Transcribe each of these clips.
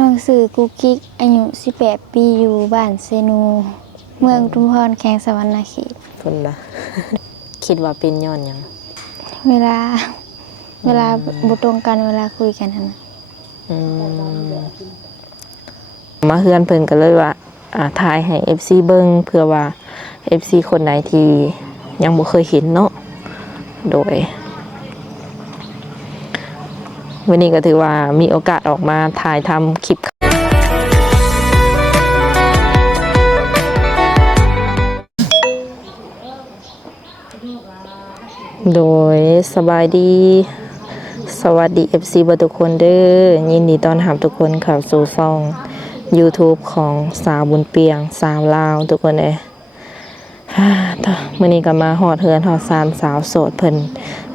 น้องสื่อกุ๊กกิ๊กอายุ18 ปีอยู่บ้านเซนูเมืองอุทุมพรแขวงสะหวรรณเขตพุ่นละ คิดว่าเป็นย้อนหยัง เวลาบ่ตรงกันเวลาคุยกันหั่นน่ะ มาเฮือนเพิ่นก็เลยว่าถ่ายให้ FC เบิ่งเพื่อว่า FC คนไหนที่ยังบ่เคยเห็นเนาะโดยวันนี้ก็ถือว่ามีโอกาสออกมาถ่ายทำคลิปโดยสบายดีสวัสดี FC เบ่ทุกคนเด้อยินดีต้อนรับทุกคนเข้าสู่ช่อง YouTube ของสาวบุญเปียงสาวลาวทุกคนมื้อนี้ก็มาฮอดเฮือนฮอดซานสาวโสดเพิ่น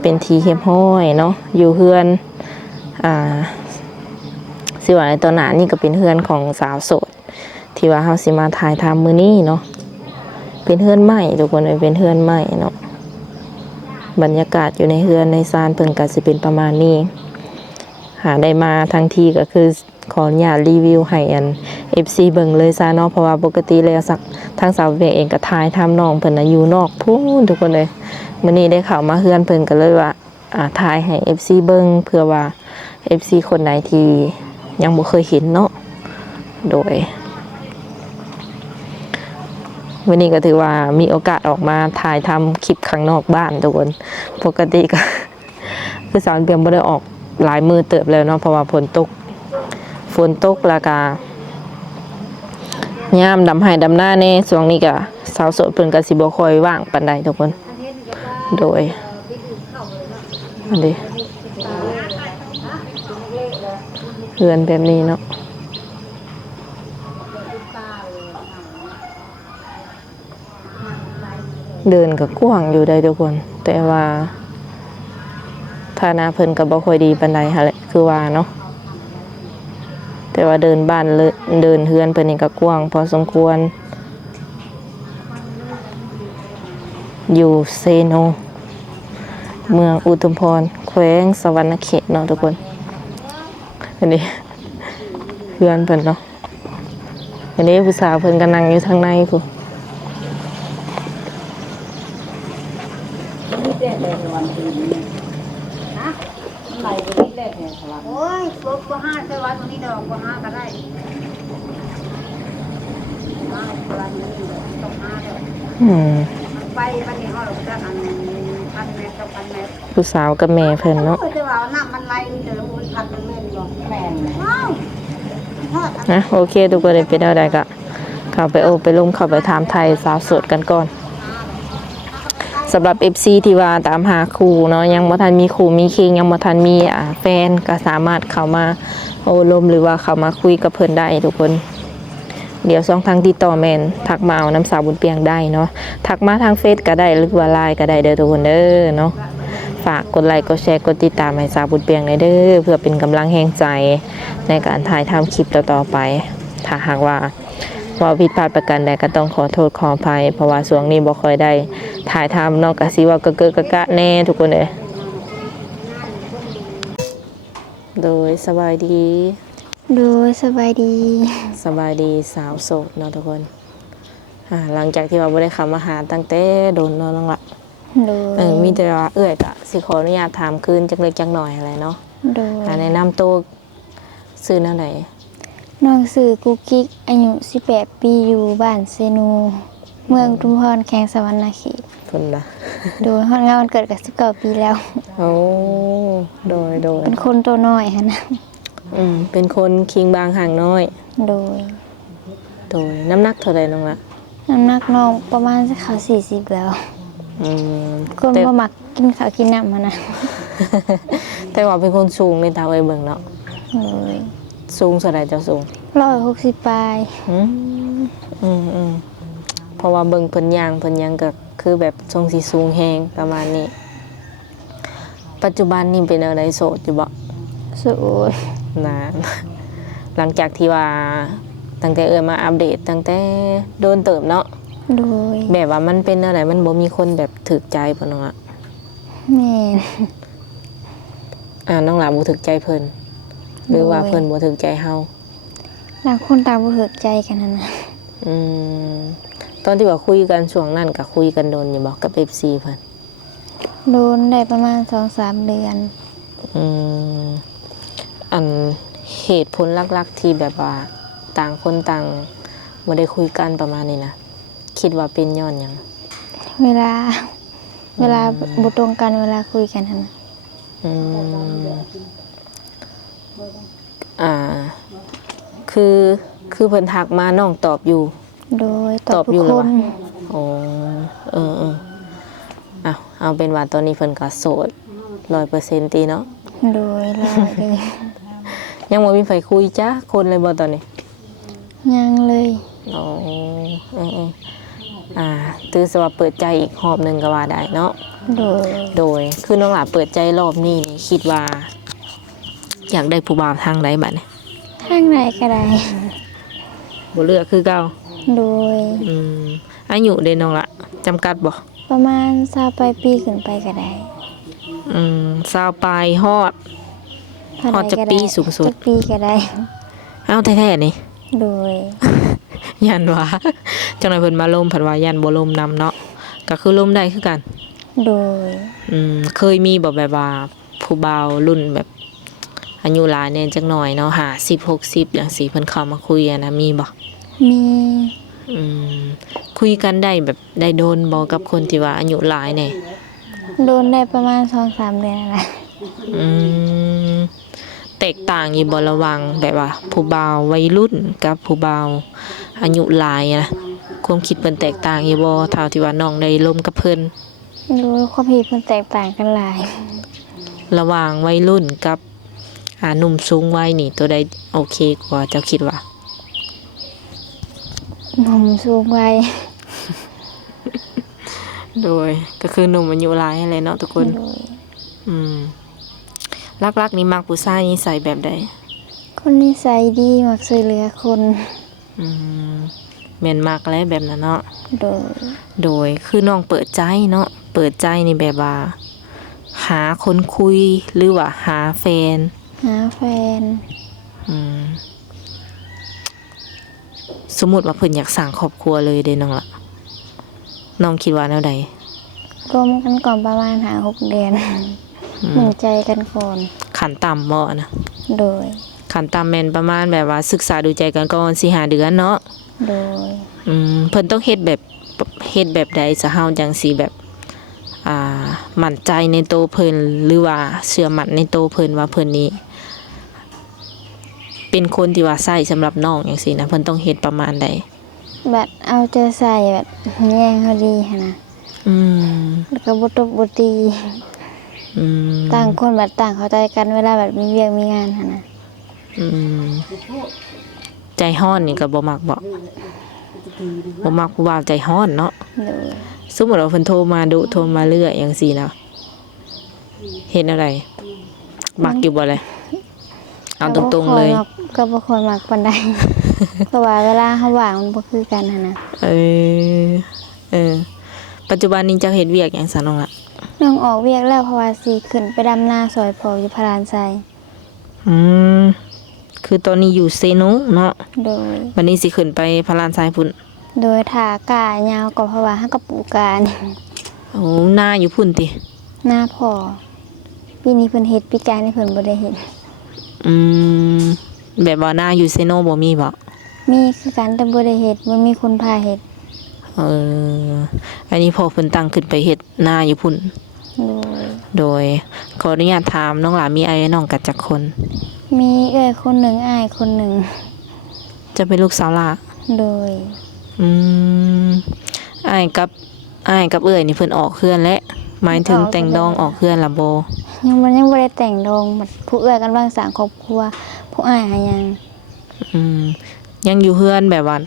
เป็นทีเฮียบห้อยเนาะอยู่เฮือนสิว่าในตอนหน้านี่ก็เป็นเฮือนของสาวโสดที่ว่าเฮาสิมาถ่ายทำมื้อนี้เนาะเป็นเฮือนใหม่ทุกคนเป็นเฮือนใหม่เนาะบรรยากาศอยู่ในเฮือนในซานเพิ่นก็สิเป็นประมาณนี้หาได้มาทั้งทีก็คือขออนุญาตรีวิวให้FC เบิ่งเลยซะเนาะเพราะว่าปกติแล้วสักทางสาวเวียงเองก็ถ่ายทำน้องเพิ่นน่ะอยู่นอกพู้นทุกคนเลยมื้อนี้ได้เข้ามาเฮือนเพิ่นก็เลยว่าถ่ายให้ FC เบิ่งเพื่อว่า FC คนไหนที่ยังบ่เคยเห็นเนาะโดยวันนี้ก็ถือว่ามีโอกาสออกมาถ่ายทำคลิปข้างนอกบ้านทุกคนปกติก็ คือสาวเวียงบ่ได้ออกหลายมือเติบแล้วเนาะเพราะว่าฝนตกแล้วก็ยามดำไห้ดำหน้าแน่ช่วงนี้ก็สาวโสดเพิ่นก็สิบ่ค่อยว่างปานใดทุกคนโดยอันนี้เฮือนแบบนี้เนาะเดินก็กว้างอยู่ได้ทุกคนแต่ว่าฐานะเพิ่นก็บ่ค่อยดีปานใดหั่นแหละคือว่าเนาะแต่ว่าเดินบ้านเลยเดินเฮือนเพิ่นนี่ก็กว้างพอสมควรอยู่เซโนเมืองอุทุมพรแขวงสะหวรรณเขตเนาะทุกคนอันนี้เฮือนเพิ่นเนาะอันนี้ผู้สาวเพิ่นก็นั่งอยู่ทางในพุ่นโอ้ยปลูกก็ห้าแต่ว่าตรงนี้ดอกก็ห้าก็ได้ห้าตัวนี้ต้องห้าดอกไปวันนี้เขาจะหัน1,000 เมตร2,000 เมตรผู้สาวกับแม่เพิ่นเนาะจะว่าน้ำมันไหลเดี๋ยวมันพัดมันเล่นหรอกแม่ว้าวโอเคทุกคนเป็นเอาได้ก็เข้าไปไปลงเข้าไปถามไทยสาวโสดกันก่อนสำหรับ FC ที่ว่าตามหาคู่เนาะยังบ่ทันมีคู่มีคิงยังบ่ทันมีแฟนก็สามารถเข้ามาโอ้ลมหรือว่าเข้ามาคุยกับเพิ่นได้ทุกคนเดี๋ยวช่องทางติดต่อแม่นทักมาเอาน้ำสาวบุญเปียงได้เนาะทักมาทางเฟซก็ได้หรือว่าไลน์ก็ได้เด้อทุกคนเด้อเนาะฝากกดไลค์กดแชร์กดติดตามให้สาวบุญเปียงได้เด้อเพื่อเป็นกำลังแรงใจในการถ่ายทำคลิปต่อๆไปถ้าหากว่าผิดพลาดประการใดก็ต้องขอโทษขออภัยเพราะว่าช่วงนี้บ่ค่อยได้ถ่ายทำเนาะก็สิว่าเกะกะแน่ทุกคนเด้อโดยสบายดีโดยสบายดีสาวโสดเนาะทุกคนหลังจากที่ว่าบ่ได้เข้ามาหาตั้งแต่โดนเนาะน้องละโดยมีแต่ว่าก็สิขออนุญาตถามคืนจักเล็กจักหน่อยอะไรเนาะโดยแนะนำตัวชื่อแนวใดน้องสื่อกุ๊กกิ๊กอายุ18 ปีอยู่บ้านเซนูเมืองอุทุมพรแขวงสะหวรรณเขตพุ่นละโดยฮอดงานวันเกิดกับ19 ปีแล้วโอ้โดยเป็นคนตัวน้อยหั่นนะเป็นคนคิงบางห่างน้อยโดยน้ำหนักเท่าใดน้องละน้ำหนักน้องประมาณสัก40แล้วคนบ่มักกินข้าวกินน้ำหั่นนะ แต่ว่าเป็นคนสูงในตาเบิ่งเนาะสูงเท่าใดจะสูง160 ปลายเพราะว่าเบิ่งเพิ่นย่างเพิ่นยังก็คือแบบทรงสีสูงแฮงประมาณนี้ปัจจุบันนี่เป็นอะไรโสดอยู่บ่โสดนานหลังจากที่ว่าตั้งแต่มาอัปเดตตั้งแต่โดนเติบเนาะโดยแบบว่ามันเป็นอะไรมันบ่มีคนแบบถูกใจเพิ่นเนาะแม่น้องหลาบ่ถูกใจเพิ่นหรือว่าเพิ่นบ่ถูกใจเฮา ต่างคนต่างบ่ถูกใจกันนั่นน่ะ อืมตอนที่ว่าคุยกันช่วงนั้นก็คุยกันโดนอยู่บ่กับ FC เพิ่น โดนได้ประมาณ 2-3 เดือน อืมอันเหตุผลหลักๆที่แบบว่าต่างคนต่างบ่ได้คุยกันประมาณนี้นะคิดว่าเป็นย้อนหยัง เวลาบ่ตรงกันเวลาคุยกันนั่นน่ะ อืมอ่าคือเพิ่นทักมาน้องตอบอยู่ โดยต ต อ อ บบ ทุ อยู่ ก เหร ค อวะ น อ๋อเอาเป็นว่าตอนนี้เพิ่นก็โสด 100% ตีเนาะ โดยรอเลย ยังบ่มีไผคุยจ้าคนเลยบ่ตอนนี้ ยังเลย อ๋อถือซะว่าเปิดใจอีกรอบหนึงก็ว่าได้เนาะ โดยคือน้องหลาเปิดใจรอบนี้นี่คิดว่า อยากได้ผู้บ่าวทางใดบัดนี้ ทางไหนก็ได้ บ่เลือกคือเก่า โดย อายุเด้น้องละจำกัดบ่ ประมาณ20ปลายปีขึ้นไปก็ได้ 20ปลายฮอด เท่า ฮอด ใ จักปีสูงสุด จักปีก็ได้ เอาแท้ๆนี่ โดย ยันว่าจังได๋เพิ่นมาลมเพิ่นว่ายันบ่ลมนำเนาะก็คือลมได้คือกัน โดย เคยมีบ่แบบว่าผู้บ่าวรุ่นแบบอายุหลายแน่จักหน่อยเนาะ50 60จังซี่เพิ่นเข้ามาคุยอะนะมีบ่ มี คุยกันได้แบบได้โดนบ่กับคนที่ว่าอายุหลายแน่ โดนได้ประมาณ 2-3 เดือนนั่นแหละ อืมแตกต่างอยู่บ่ระหว่างแบบว่าผู้บ่าววัยรุ่นกับผู้บ่าวอายุหลายนะความคิดเพิ่นแตกต่างอยู่บ่เท่าที่ว่าน้องได้ร่วมกับเพิ่น โดยความผิดมันแตกต่างกันหลาย ระหว่างวัยรุ่นกับหนุ่มสูงวัยนี่ตัวใดโอเคกว่าเจ้าคิดว่า หนุ่มสูงวัย โดยก็คือหนุ่มอายุหลายนั่นแหละเนาะทุกคน โดย รักๆนี่มักผู้ชายนิสัยแบบใด คนนิสัยดีมักช่วยเหลือคน แม่นมักและแบบนั้นเนาะ โดย คือน้องเปิดใจเนาะเปิดใจนี่แบบว่า หาคนคุยหรือว่าหาแฟน หาแฟน สมมุติว่าเพิ่นอยากสร้างครอบครัวเลยเด้น้องละน้องคิดว่าแนวใด รวมกันก่อนประมาณ6 เดือนหนึ่งใจกันก่อน ขั้นต่ำบ่นะ โดย ขั้นต่ำแม่นประมาณแบบว่าศึกษาดูใจกันก่อน4-5 เดือนเนาะ โดย เพิ่นต้องเฮ็ดแบบใดซะเฮาจังสิแบบมั่นใจในตัวเพิ่นหรือว่าเชื่อมั่นในตัวเพิ่นว่าเพิ่นนี้ เป็นคนที่ว่าใช้สำหรับน้องจังซี่นะเพิ่นต้องเฮ็ดประมาณใด แบบเอาใจใส่แบบแย่งเขาดีหั้นนะแล้วก็บ่ตบบ่ตี ต่างคนแบบต่างเข้าใจกันเวลาแบบมีเวียกมีงานหั่นนะ ใจฮ้อนนี่ก็บ่มักบ่มักผู้บ่าวใจฮ้อนเนาะ โดย สมมุติว่าเพิ่นโทรมาดุโทรมาเรื่อยจังซี่นะเฮ็ดอะไรมักอยู่บ่เลยเอาตรงๆเลย ก็บ่ค่อยมักปานใด เพราะว่าเวลาเฮาว่างมันบ่คือกันหั่นนะ ปัจจุบันนี้เจ้าเฮ็ดเวียกหยังซะน้องล่ะ น้องออกเวียกแล้วเพราะว่าสิขึ้นไปดำนาซอยพ่ออยู่พารานไซ คือตอนนี้อยู่เซโนเนาะ โดย วันนี้สิขึ้นไปพารานทรายพุ่น โดยถากายาวก็เพราะว่าเฮาก็ปลูกกานี่ โอ้หน้าอยู่พุ่นติ หน้าพ่อปีนี้เพิ่นเฮ็ดปีกายนี่เพิ่นบ่ได้เฮ็ด แบบว่าหน้าอยู่เซโนบ่มีบ่ มีคือกันแต่บ่ได้เฮ็ดบ่มีคนพาเฮ็ด อันนี้พอเพิ่นตั้งขึ้นไปเฮ็ดหน้าอยู่พุ่น โดย โดยขออนุญาตถามน้องหลามีไอ้น้องกันจักคน มีเอ้ยคนหนึ่งอ้ายคนหนึ่ง จะเป็นลูกสาวหล่ะ โดย อ้ายกับเอ้ยนี่เพิ่นออกเฮือนและหมายถึงแต่งดองออกเฮือนล่ะบ่ ยังบ่ได้แต่งดองบัดผู้เอ้ยกำลังสร้างครอบครัวผู้อ้ายหายัง ยังอยู่เฮือนแบบว่า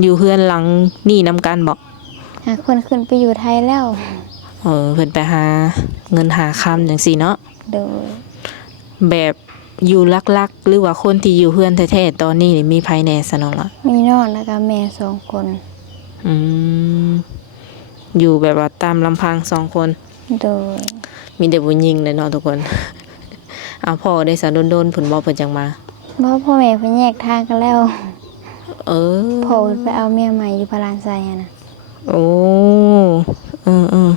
อยู่เฮือนหลังนี่นํกันบ่ หาคนขึ้นไปอยู่ไทยแล้ว เพิ่นไปหาเงินหาคำจังซี่เนาะ โดย แบบอยู่ลักๆหรือว่าคนที่อยู่เฮือนแท้ๆตอนนี้นี่มีไผแน่ซะน้องล่ะ มีน้องแล้วก็แม่2 คน อยู่แบบว่าตามลำพัง2 คน โดย มีแต่ผู้หญิงเลยเนาะทุกคน เอาพ่อได้สะโดนๆผุนบ่เพิ่นจังมา เพราะพ่อแม่เพิ่นแยกทางกันแล้ว เออ พ่อเพิ่นไปเอาเมียใหม่อยู่พารานไซอะนะ โอ้เออ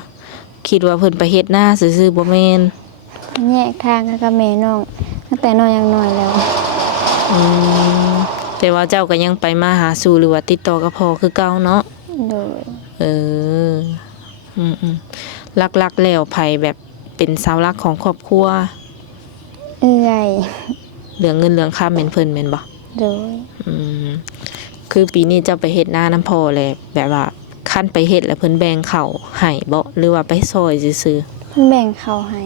คิดว่าเพิ่นไปเฮ็ดหน้าซื่อๆบ่แม่น เพิ่นแยกทางกันกับแม่น้องตั้งแต่น้อยยังน้อยแล้ว อืมแต่ว่าเจ้าก็ยังไปมาหาสู่หรือว่าติดต่อกับพ่อคือเก่าเนาะ โดย เออลักๆแล้วไผแบบเป็นเสาหลักของครอบครัว เอื้อย เรื่องเงินเรื่องค่าแม่นเพิ่นแม่นบ่ โดย อืมคือปีนี้เจ้าไปเฮ็ดหน้าน้ำพ่อเลยแบบว่าคันไปเฮ็ดแล้วเพิ่นแบ่งข้าวให้บ่หรือว่าไปซอยซื่อ เพิ่นแบ่งข้าวให้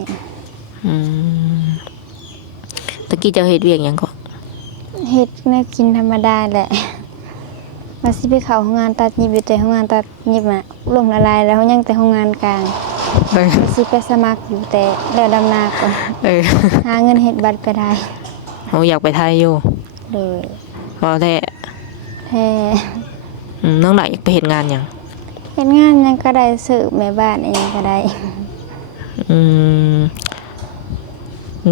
ๆตะกี้เจ้าเฮ็ดเวียกหยังก็ เฮ็ดแนวกินธรรมดาแหละว่าสิไปเข้าโรงงานตัดเย็บอยู่แต่โรงงานตัดเย็บอะล่มละลายแล้วยังแต่โรงงานกลางสิไปสมัครอยู่แต่แล้วดำนาก่อน หาเงินเฮ็ดบัตรไปได้ เฮาอยากไปไทยอยู่ เลย เพราะแท้ แท้ น้องหลายอยากไปเฮ็ดงานหยัง เฮ็ดงานหยังก็ได้ซื้อแม่บ้านอิหยังก็ได้ อืม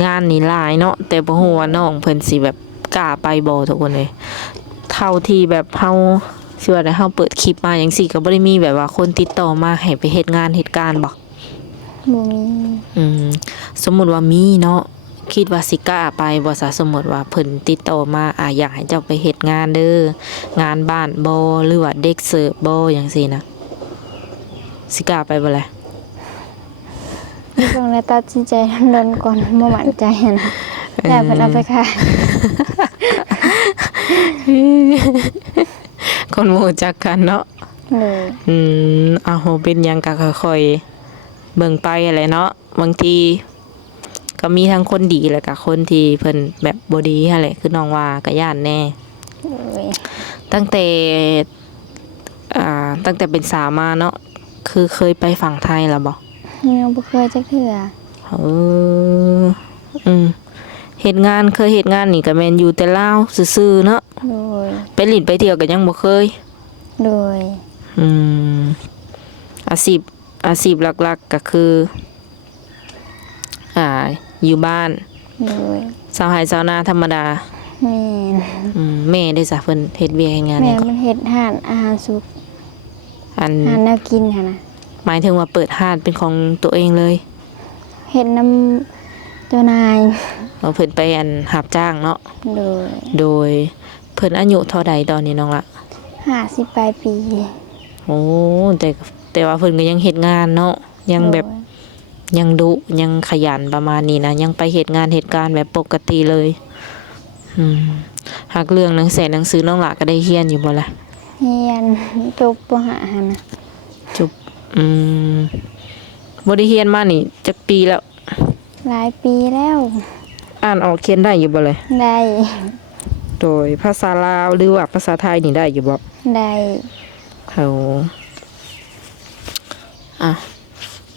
งานนี่หลายเนาะแต่บ่ฮู้ว่าน้องเพิ่นสิแบบกล้าไปบ่ทุกคนเลยเท่าที่แบบเฮาสิว่าได้เฮาเปิดคลิปมาจังซี่ก็บ่ได้มีแบบว่าคนติดต่อมาให้ไปเฮ็ดงานเหตุการณ์บ่ บ่มี สมมุติว่ามีเนาะคิดว่าสิกล้าไปบ่ซะสมมุติว่าเพิ่นติดต่อมาอยากให้เจ้าไปเฮ็ดงานเด้องานบ้านบ่หรือว่าเด็กเสิร์ฟบ่จังซี่นะสิกล้าไปบ่ล่ะ ต้องได้ตัดสินใจดนก่อนบ่มั่นใจอะนะแต่เพิ่นเอาไปขาย คนบ่รู้จักกันเนาะ เลย เอาเป็นหยังก็ค่อยๆเบิ่งไปแหละเนาะบางทีก็มีทั้งคนดีแล้วก็คนที่เพิ่นแบบบ่ดีนั่นแหละคือน้องว่าก็ย่านแน่ เลย ตั้งแต่เป็นสาวมาเนาะคือเคยไปฝั่งไทยแล้วบ่ ยังบ่เคยจักเทื่อ เออเฮ็ดงานเคยเฮ็ดงานนี่ก็แม่นอยู่แต่ลาวซื่อๆเนาะ โดย ไปลิ้นไปเที่ยวก็ยังบ่เคย โดย อาชีพหลักๆก็คืออยู่บ้าน โดย ชาวไร่ชาวนาธรรมดา แม่น แม่ได้ซะเพิ่นเฮ็ดเวียกเฮ็ดงานห แม่ ยังก็ มันเฮ็ดห้านอาหารสุก อัน อาหารแนวกินหั่นน่ะ หมายถึงว่าเปิดห้านเป็นของตัวเองเลย เฮ็ดน้ำเจ้านาย เอาเพิ่นไปรับจ้างเนาะ โดย โดยเพิ่นอายุเท่าใดตอนนี้น้องละ 50ปลายปี โอ้แต่ว่าเพิ่นก็ยังเฮ็ดงานเนาะยังแบบ โดย ยังดุยังขยันประมาณนี้นะยังไปเฮ็ดงานเหตุการณ์แบบปกติเลยหากเรื่องหนังสือน้องละก็ได้เรียนอยู่บ่ล่ะ เฮียนจบปหาหั่นน่ะ จุบบ่ได้เรียนมานี่จักปีแล้ว หลายปีแล้ว อ่านออกเขียนได้อยู่บ่เลย ได้ โดยภาษาลาวหรือว่าภาษาไทยนี่ได้อยู่บ่ ได้ เอา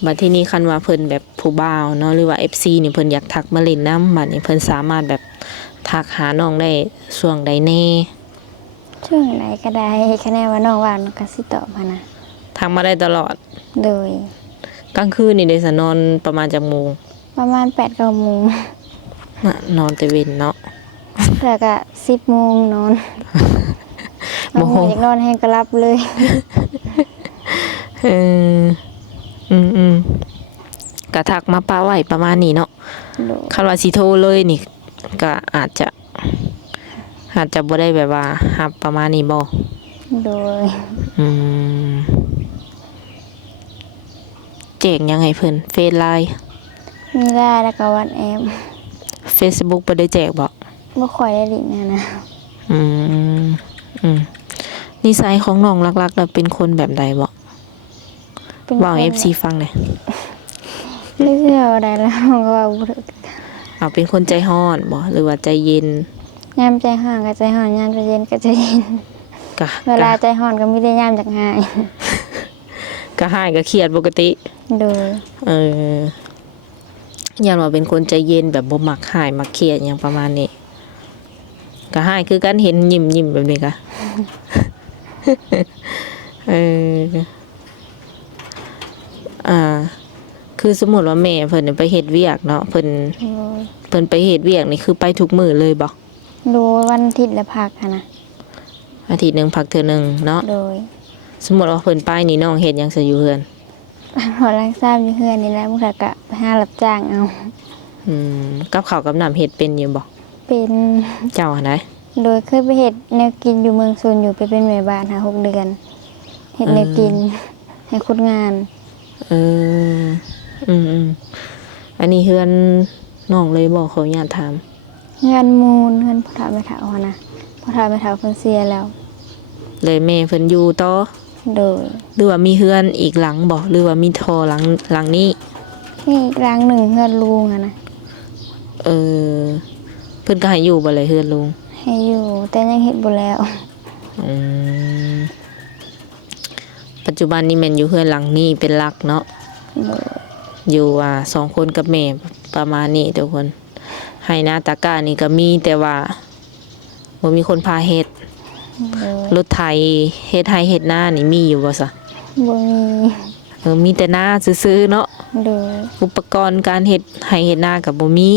บัดทีนี้คันว่าเพิ่นแบบผู้บ่าวเนาะหรือว่า FC นี่เพิ่นอยากทักมาเล่นน้ำบัดนี้เพิ่นสามารถแบบทักหาน้องได้ช่วงใดแน่ ช่วงไหนก็ได้คะแนนว่าน้องว่างก็สิตอบมานะ ทักมาได้ตลอด โดย กลางคืนนี่ได้สนอนประมาณจักโมง ประมาณ 8-9 โมง น่ะนอนแต่เว้นเนาะ แล้วก็10 โมงนอน โมโห อยากนอนแห้งก็รับเลย เออก็ทักมาป้าไว้ประมาณนี้เนาะ โดย คันว่าสิโทรเลยนี่ก็อาจจะบ่ได้แบบว่ารับประมาณนี้บ่ โดย แจ้งยังให้เพิ่นเฟซไลน์ มีได้แล้วก็วันแอป Facebook บ่ได้แจกบ่ บ่ค่อยได้ลิ้นนะ นิสัยของน้องหลักๆแล้วเป็นคนแบบใดบ่ เป็น เว้า คน FC ฟังหน่อย เลือกได้แล้วก็ว่าบ่ถูก เอาเป็นคนใจร้อนบ่หรือว่าใจเย็น ยามใจร้อนก็ใจร้อนยามใจเย็นก็ใจเย็น ก็ เวลาใจร้อนก็มีแต่ยามจักหาย ก็หายก็เครียดปกติ โดย ยันว่าเป็นคนใจเย็นแบบบ่มักหายมักเครียดหยังประมาณนี้ก็หายคือกันเห็นยิ้มแบบนี้ก็ คือสมมุติว่าแม่เพิ่นไปเฮ็ดเวียกเนาะเพิ่นไปเฮ็ดเวียกนี่คือไปทุกมื้อเลยบ่ ดูวันอาทิตย์ละพักนะ อาทิตย์หนึงพักเทื่อหนึงเนาะ โดย สมมุติว่าเพิ่นไปนี่น้องเฮ็ดหยังซะอยู่เฮือน พอล้างซ้ำอยู่เฮือนนี่แหละมุกกะไปหารับจ้างเอา กับข้าวกับน้ำเฮ็ดเป็นอยู่บ่ เป็น เจ้าหั่นใด โดยเคยไปเฮ็ดแนวกินอยู่เมืองโซนอยู่ไปเป็นแม่บ้านหา6 เดือนเฮ็ดแนวกินให้คนงาน เอออืมอันนี้เฮือนน้องเลยบ่ขออนุญาตถาม เงินมูลเงินพ่อเฒ่าแม่เฒ่าหั้นนะพ่อเฒ่าแม่เฒ่าเพิ่นเสียแล้ว เลยแม่เพิ่นอยู่ต่อ โดย หรือว่ามีเฮือนอีกหลังบ่หรือว่ามีทอหลังนี้ นี่อีกร้างหนึ่งเงินลุงอะนะ เออเพิ่นก็ให้อยู่บ่เลยเฮือนลุง ให้อยู่แต่ยังเฮ็ดบ่แล้ว อืมปัจจุบันนี้แม่นอยู่เฮือนหลังนี้เป็นหลักเนาะ โดย อยู่2 คนกับแม่ประมาณนี้ทุกคนให้หน้าตะกร้านี่ก็มีแต่ว่าบ่มีคนพาเฮ็ด โดย รถไถเฮ็ดให้เฮ็ดหน้านี่มีอยู่บ่ซะ บ่มี มีแต่หน้าซื่อๆเนาะ โดย อุปกรณ์การเฮ็ดให้เฮ็ดหน้าก็บ่มี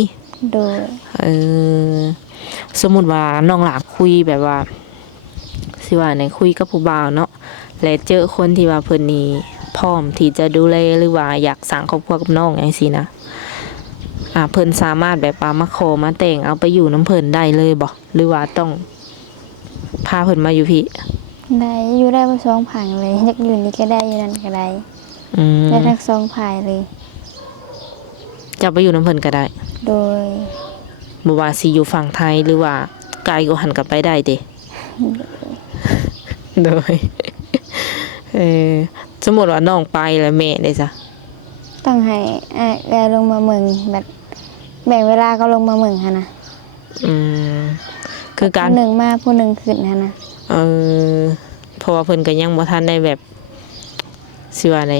โดย เออสมมุติว่าน้องหลาคุยแบบว่าสิว่าในคุยกับผู้บ่าวเนาะและเจอคนที่ว่าเพิ่นนี่พร้อมที่จะดูแลหรือว่าอยากสร้างครอบครัวกับน้องจังซี่นะเพิ่นสามารถแบบว่ามาขอมาแต่งเอาไปอยู่น้ำเพิ่นได้เลยบ่หรือว่าต้องพาเพิ่นมาอยู่พี่ ได้อยู่ได้บ่2ผังเลยอยากอยู่นี่ก็ได้อยู่นั่นก็ได้ อืม ได้ทั้ง2ภายเลย จะไปอยู่น้ำเพิ่นก็ได้ โดย บ่ว่าสิอยู่ฝั่งไทยหรือว่าไกลกว่าหันก็ไปได้เด้ โดยเออสมมุติว่าน้องไปแล้วแม่ได้จ้ะ ต้องให้แกลงมาเมืองแบบแบ่งเวลาก็ลงมาเมืองหั่นนะ อืมคือการ ผู้หนึ่งมาผู้หนึ่งขึ้นหั่นนะ เออเพราะว่าเพิ่นก็ยังบ่ทันได้แบบสิว่าได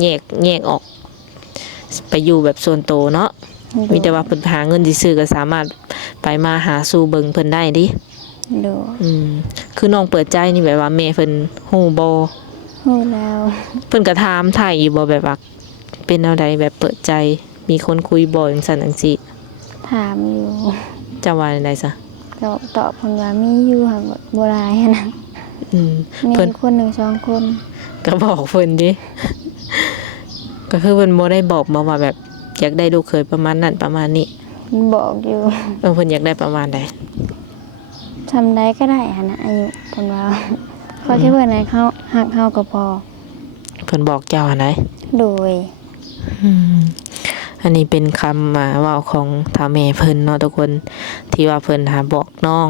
แยกออกไปอยู่แบบส่วนตัวเนาะมีแต่ว่าเพิ่นหาเงินซื่อๆก็สามารถไปมาหาสู่เบิ่งเพิ่นได้ดิ โดย คือน้องเปิดใจนี่แบบว่าแม่เพิ่นฮู้บ่ ฮู้แล้ว เพิ่นก็ถามไทยอยู่บ่แบบว่าเป็นแนวใดแบบเปิดใจมีคนคุยบ่จังซั่นจังซี่ ถามอยู่ จะว่าจังไดซะ ก็ตอบเพิ่นว่ามีอยู่ค่ะบ่หลายหั้นนะ อืม มี เพิ่น คนหนึ่งสองคน ก็บอกเพิ่นดิ ก็คือเพิ่นบ่ได้บอกมาว่าแบบอยากได้ลูกเคยประมาณนั้นประมาณนี้ บอกอยู่ เพิ่นอยากได้ประมาณใด ทำได้ก็ได้หั้นนะอายุเพิ่นว่าขอแค่เพิ่นให้เขาฮักเฮาก็พอ เพิ่นบอกเจ้าอันใด โดย อันนี้เป็นคำเว้าของท่าแม่เพิ่นเนาะทุกคนที่ว่าเพิ่นหาบอกน้อง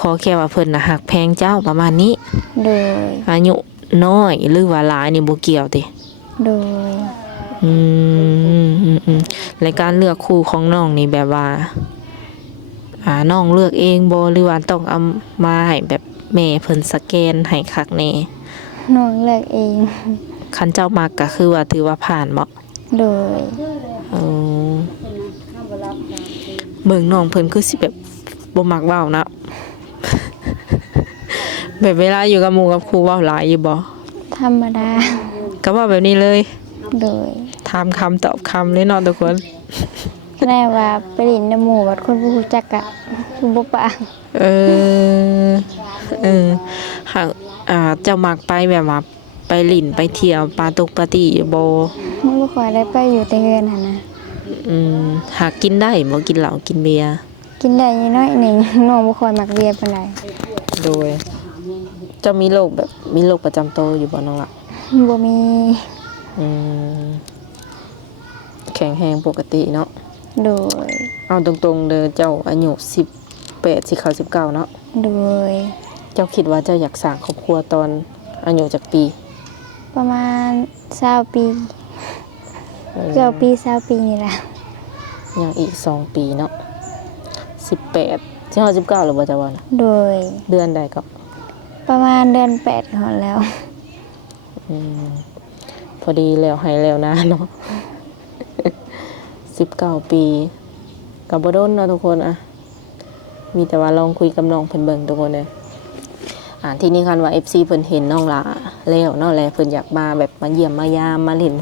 ขอแค่ว่าเพิ่นน่ะฮักแพงเจ้าประมาณนี้ โดย อายุน้อยหรือว่าหลายนี่บ่เกี่ยวติ โดย และการเลือกคู่ของน้องนี่แบบว่าน้องเลือกเองบ่หรือว่าต้องเอามาให้แบบแม่เพิ่นสแกนให้คักแน่ น้องเลือกเอง คันเจ้ามักก็คือว่าถือว่าผ่านบ่ โดย เออเบิ่งน้องเพิ่นคือสิแบบบ่มักเว้านะ แบบเวลาอยู่กับหมู่กับครูเว้าหลายอยู่บ่ ธรรมดา ก็เว้าแบบนี้เลย โดย ถามคำตอบคำเลยเนาะทุกคน แน่ว่าไปเลินในหมู่บัดคนบ่รู้จักกะบ่ปาก เออหากเจ้ามักไปแบบว่าไปหลินไปเที่ยวปาร์ตี้อยู่บ่ มันบ่ค่อยได้ไปอยู่แต่เฮือนหั่นนะ หากกินได้บ่กินเหล้ากินเบียร์ กินได้อยู่น้อยหนึง น้องบ่ค่อยมักเบียร์ปานใด โดยเจ้ามีโรคแบบมีโรคประจำตัวอยู่บ่น้องล่ะ บ่มี อืมแข็งแรงปกติเนาะ โดย เอาตรงๆเด้อเจ้าอายุ18สิเข้า19เนาะ โดย เจ้าคิดว่าเจ้าอยากสร้างครอบครัวตอนอายุจักปี ประมาณ20ปีเกือบปี20ปีนี่แหละ ยังอีก2ปีเนาะ18สิเข้า19หรือบ่เจ้าว่านะ โดย เดือนใดก็ ประมาณเดือน8หอนแล้ว พอดีแล้วให้แล้วนะเนาะ 19 ปีกับบ่โดนเนาะทุกคนมีแต่ว่าลองคุยกับน้องเพิ่นเบิ่งทุกคนเลยที่นี่คันว่า FC เพิ่นเห็นน้องหลาแล้วเนาะแลเพิ่นอยากมาแบบมาเยี่ยมมายามมาเล่น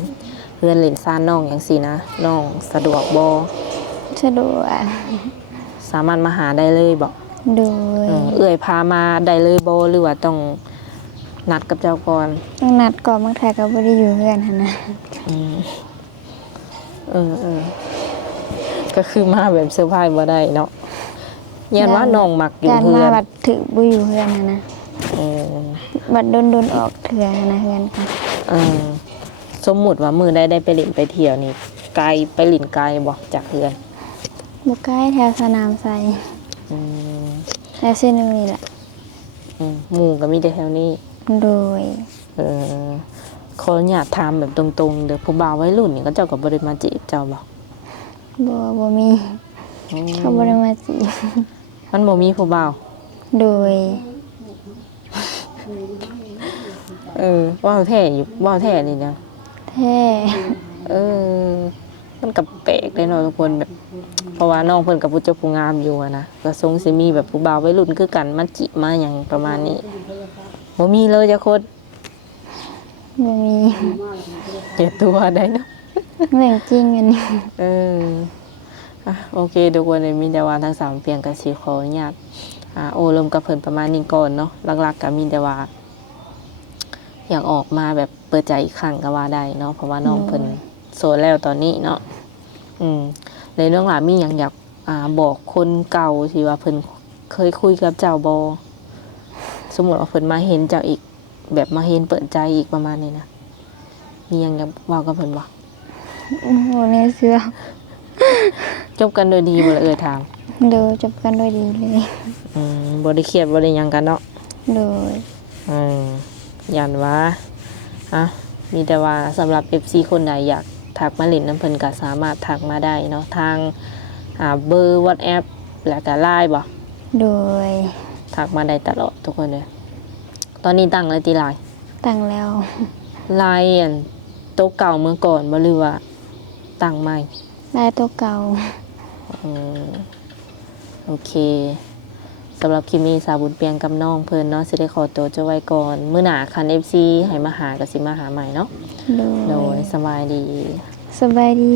เพื่อนเล่นซ่านน้องจังซี่นะน้องสะดวกบ่ สะดวก สามารถมาหาได้เลยบ่ โดย เอื้อยพามาได้เลยบ่หรือว่าต้องนัดกับเจ้าก่อน ต้องนัดก่อนบางทีก็บ่ได้อยู่เพื่อนหั่นนะ อืมก็คือมาแบบเซอร์ไพรส์บ่ได้เนาะยันว่าน้องมักอยู่ การ เพื่ มา อน บัดถึกบ่อยู่เพื่อนหั่นนะ เออ บัดโดนๆออกเถื่อหั่นนะเพื่อนค่ะ เออสมมุติว่ามื้อได้ไปเล่นไปเที่ยวนี่ไกลไปเล่นไกลบ่จากเพื่อน บ่ใกล้แถวสนามไส อืม แล้วเส้นนึงนี่แหละ หมู่ก็มีแต่แถวนี้ โดย เออขออนุญาตถามแบบตรงๆเด้อผู้บ่าววัยรุ่นนี่ก็เจ้าก็บ่ได้มาจีบเจ้าบ่ บ่มีเขาบ่ได้มาจีบ มันบ่มีผู้บ่าว โดย ว่าวแท้อยู่ว่าวแท้นี่นะ แท้ เออ มันกับแปลกเลยเนาะทุกคนแบบ เพราะว่าน้องเพิ่นกับผู้เจ้าผู้งามอยู่อะนะก็ทรงสิมีแบบผู้บ่าววัยรุ่นคือกันมาจิมาหยังประมาณนี้บ่มีเลยจ้ะคน บ่มี เก็บตัวได้เนาะ เรื่องจริงอันนี้ เออโอเคทุกคนมีแต่ว่าทั้งสามเพียงก็สิขออนุญาตโอ้ลมกับเพิ่นประมาณนี้ก่อนเนาะหลักๆก็มีแต่ว่า อยากออกมาแบบเปิดใจอีกครั้งก็ว่าได้เนาะเพราะว่าน้องเพิ่นโสดแล้วตอนนี้เนาะในเรื่องหลามีอย่างอยากบอกคนเก่าที่ว่าเพิ่นเคยคุยกับเจ้าบอสมมติว่าเพิ่นมาเห็นเจ้าอีก แบบมาเห็นเปิดใจอีกประมาณนี้นะมีอย่างอยากเว่ากับเพิ่นบ่ โอ้โหในเสื้อ จบกันโดยดีบ่ละถาม โดยจบกันด้วยดีเลย บ่ได้เครียดบ่ได้หยังกันเนาะ โดย ยันว่ามีแต่ว่าสำหรับ FC คนใดอยากทักมาเล่นน้ำเพิ่นก็สามารถทักมาได้เนาะทางเบอร์ WhatsApp แล้วก็ LINE บ่ โดย ทักมาได้ตลอดทุกคนเลยตอนนี้ตั้งเลยที่ LINE ตั้งแล้ว LINE อันโต๊ะเก่าเมื่อก่อนบ่หรือว่าตั้งใหม่ ได้ตัวเก่า โอเคสำหรับคลิปนี้สาวบุญเปียงกับน้องเพิ่นเนาะสิได้ขอตัวจะไว้ก่อนมื้อหน้าคัน FC ให้มาหาก็สิมาหาใหม่เนาะ โด โด ย ยสบายดี สบายดี